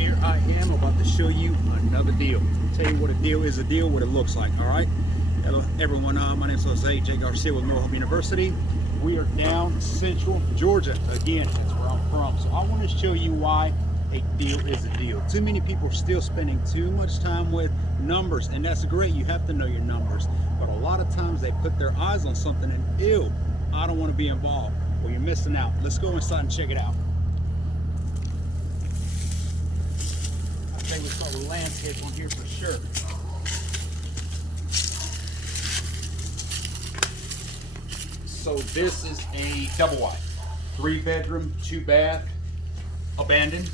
here I am about to show you another deal. Tell you what a deal, what it looks like. All right. Hello, everyone. My name is Jose J. Garcia with Morehope University. We are down Central Georgia. Again, that's where I'm from. So I want to show you why a deal is a deal. Too many people are still spending too much time with numbers, and that's great. You have to know your numbers. But a lot of times they put their eyes on something and, ew, I don't want to be involved. Well, you're missing out. Let's go inside and check it out. I think we start with landscape on here for sure. So this is a double wide, 3-bedroom, 2-bath, abandoned,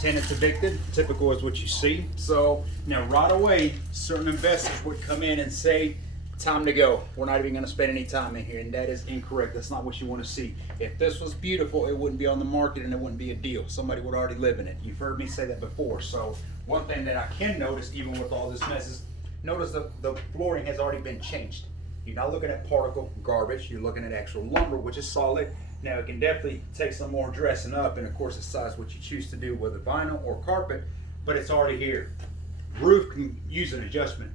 tenants evicted. Typical is what you see. So now right away, certain investors would come in and say, time to go. We're not even going to spend any time in here, and that is incorrect. That's not what you want to see. If this was beautiful, it wouldn't be on the market and it wouldn't be a deal. Somebody would already live in it. You've heard me say that before. So one thing that I can notice, even with all this mess, is notice the flooring has already been changed. You're not looking at particle garbage. You're looking at actual lumber, which is solid. Now it can definitely take some more dressing up, and of course it's size what you choose to do, whether vinyl or carpet, but it's already here. Roof can use an adjustment.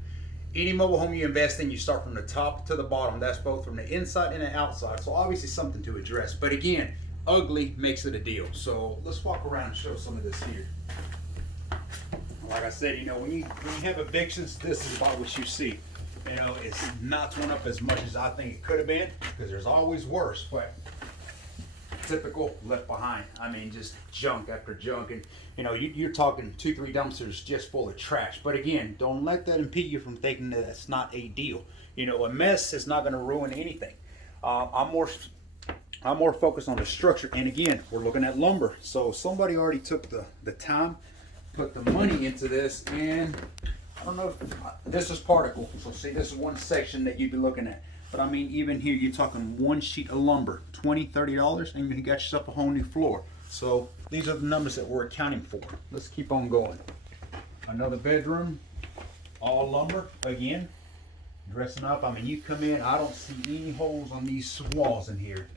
Any mobile home you invest in, you start from the top to the bottom. That's both from the inside and the outside. So obviously something to address. But again, ugly makes it a deal. So let's walk around and show some of this here. Like I said, you know, when you have evictions, this is about what you see. You know, it's not torn up as much as I think it could have been, because there's always worse. But typical left behind. I mean, just junk after junk. And you know, you're talking 2-3 dumpsters just full of trash. But again, don't let that impede you from thinking that it's not a deal. You know, a mess is not going to ruin anything. I'm more focused on the structure. And again, we're looking at lumber. So somebody already took the time, put the money into this, and I don't know if this is particle. So see, this is one section that you'd be looking at. But I mean, even here, you're talking one sheet of lumber, $20, $30, and you got yourself a whole new floor. So these are the numbers that we're accounting for. Let's keep on going. Another bedroom, all lumber, again, dressing up. I mean, you come in, I don't see any holes on these walls in here.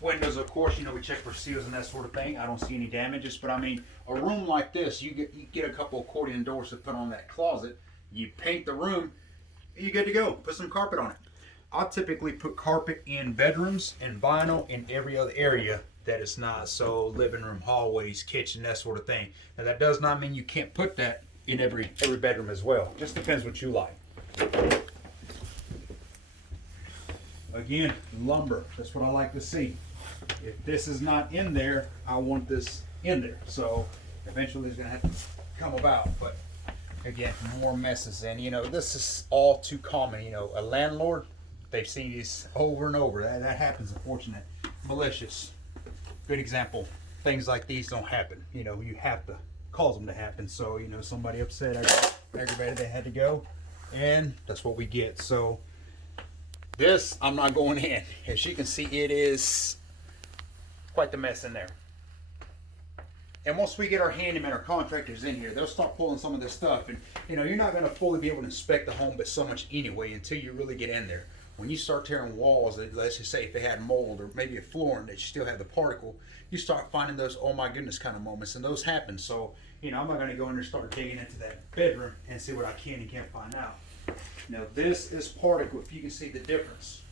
Windows, of course, you know, we check for seals and that sort of thing. I don't see any damages, but I mean, a room like this, you get a couple accordion doors to put on that closet. You paint the room, you're good to go. Put some carpet on it. I typically put carpet in bedrooms and vinyl in every other area that is not. So living room, hallways, kitchen, that sort of thing. Now that does not mean you can't put that in every bedroom as well. Just depends what you like. Again, lumber. That's what I like to see. If this is not in there, I want this in there. So eventually it's gonna have to come about. But again, more messes. And you know, this is all too common. You know, a landlord, they've seen these over and over. That happens, unfortunate. Malicious. Good example. Things like these don't happen. You know, you have to cause them to happen. So, you know, somebody upset, aggravated, they had to go. And that's what we get. So this, I'm not going in. As you can see, it is quite the mess in there. And once we get our handyman or contractors in here, they'll start pulling some of this stuff. And you know, you're not going to fully be able to inspect the home but so much anyway until you really get in there. When you start tearing walls, let's just say if they had mold or maybe a flooring that you still have the particle, you start finding those oh my goodness kind of moments, and those happen. So you know, I'm not going to go in there and start digging into that bedroom and see what I can and can't find out. Now this is particle. If you can see the difference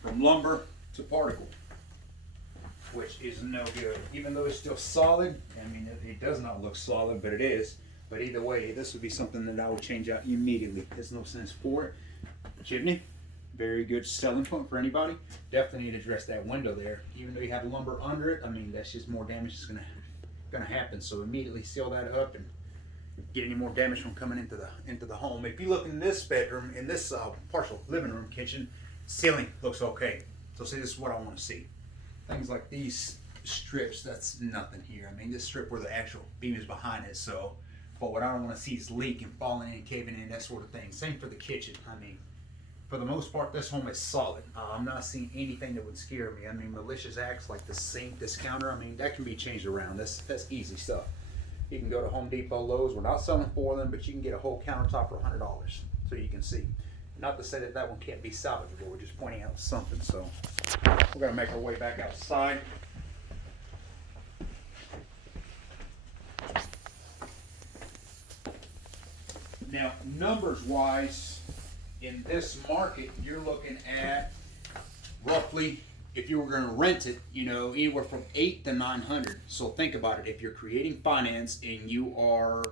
from lumber to particle, which is no good. Even though it's still solid, I mean, it does not look solid, but it is. But either way, this would be something that I would change out immediately. There's no sense for it. Chimney, very good selling point for anybody. Definitely need to address that window there. Even though you have lumber under it, I mean, that's just more damage is gonna happen. So immediately seal that up and get any more damage from coming into the home. If you look in this bedroom, in this partial living room, kitchen, ceiling looks okay. So see, this is what I want to see. Things like these strips, that's nothing here. I mean, this strip where the actual beam is behind it. So, but what I don't want to see is leaking, falling in, caving in, that sort of thing. Same for the kitchen. I mean, for the most part, this home is solid. I'm not seeing anything that would scare me. I mean, malicious acts like the sink, this counter, I mean, that can be changed around. That's easy stuff. You can go to Home Depot, Lowe's. We're not selling for them, but you can get a whole countertop for $100. So you can see. Not to say that that one can't be salvageable. We're just pointing out something. So we're going to make our way back outside. Now, numbers wise, in this market, you're looking at roughly, if you were going to rent it, you know, anywhere from 8 to 900. So think about it. If you're creating finance and you are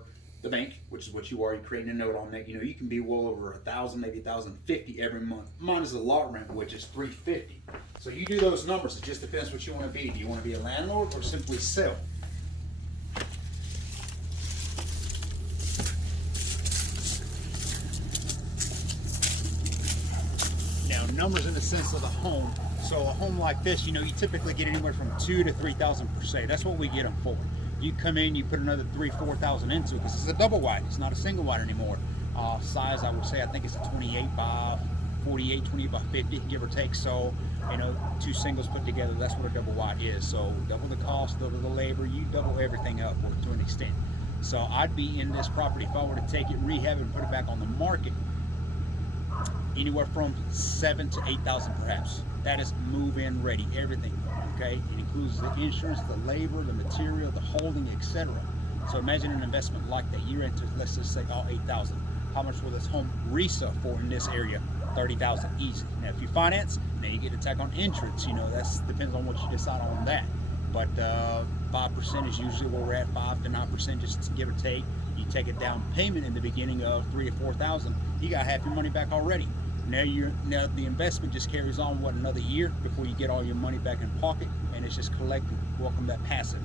the bank, which is what you are, you're creating a note on that, you know, you can be well over 1,000, maybe 1,050 every month. Mine is a lot rent, which is 350. So you do those numbers. It just depends what you want to be. Do you want to be a landlord or simply sell? Now, numbers in the sense of the home. So a home like this, you know, you typically get anywhere from 2,000 to 3,000 per se. That's what we get them for. You come in, you put another 3,000, 4,000 into it because it's a double wide. It's not a single wide anymore. Size, I would say, I think it's a 28 by 48, 28 by 50, give or take. So, you know, 2 singles put together, that's what a double wide is. So double the cost, double the labor, you double everything up to an extent. So I'd be in this property if I were to take it, rehab it, and put it back on the market, anywhere from 7,000 to 8,000 perhaps. That is move-in ready, everything. Okay, it includes the insurance, the labor, the material, the holding, etc. So imagine an investment like that. You're into, let's just say, 8,000. How much will this home resell for in this area? 30,000 easy. Now, if you finance, now you get to tack on insurance. You know, that depends on what you decide on that. But 5% is usually where we're at, 5 to 9%, just to give or take. You take a down payment in the beginning of 3,000 to 4,000. You got half your money back already. Now the investment just carries on, what, another year before you get all your money back in pocket, and it's just collecting. Welcome that passive.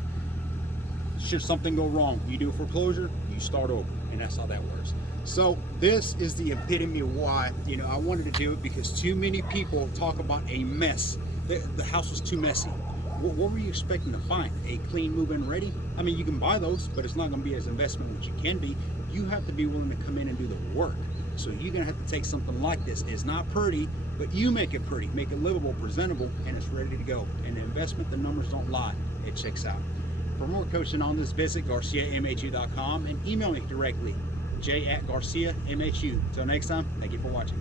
Should something go wrong, you do a foreclosure, you start over, and that's how that works. So this is the epitome of why, you know, I wanted to do it, because too many people talk about a mess. The house was too messy. What were you expecting to find? A clean move-in ready? I mean, you can buy those, but it's not going to be as investment as you can be. You have to be willing to come in and do the work. So you're going to have to take something like this. It's not pretty, but you make it pretty, make it livable, presentable, and it's ready to go. And the investment, the numbers don't lie. It checks out. For more coaching on this, visit GarciaMHU.com and email me directly, j@GarciaMHU. Until next time, thank you for watching.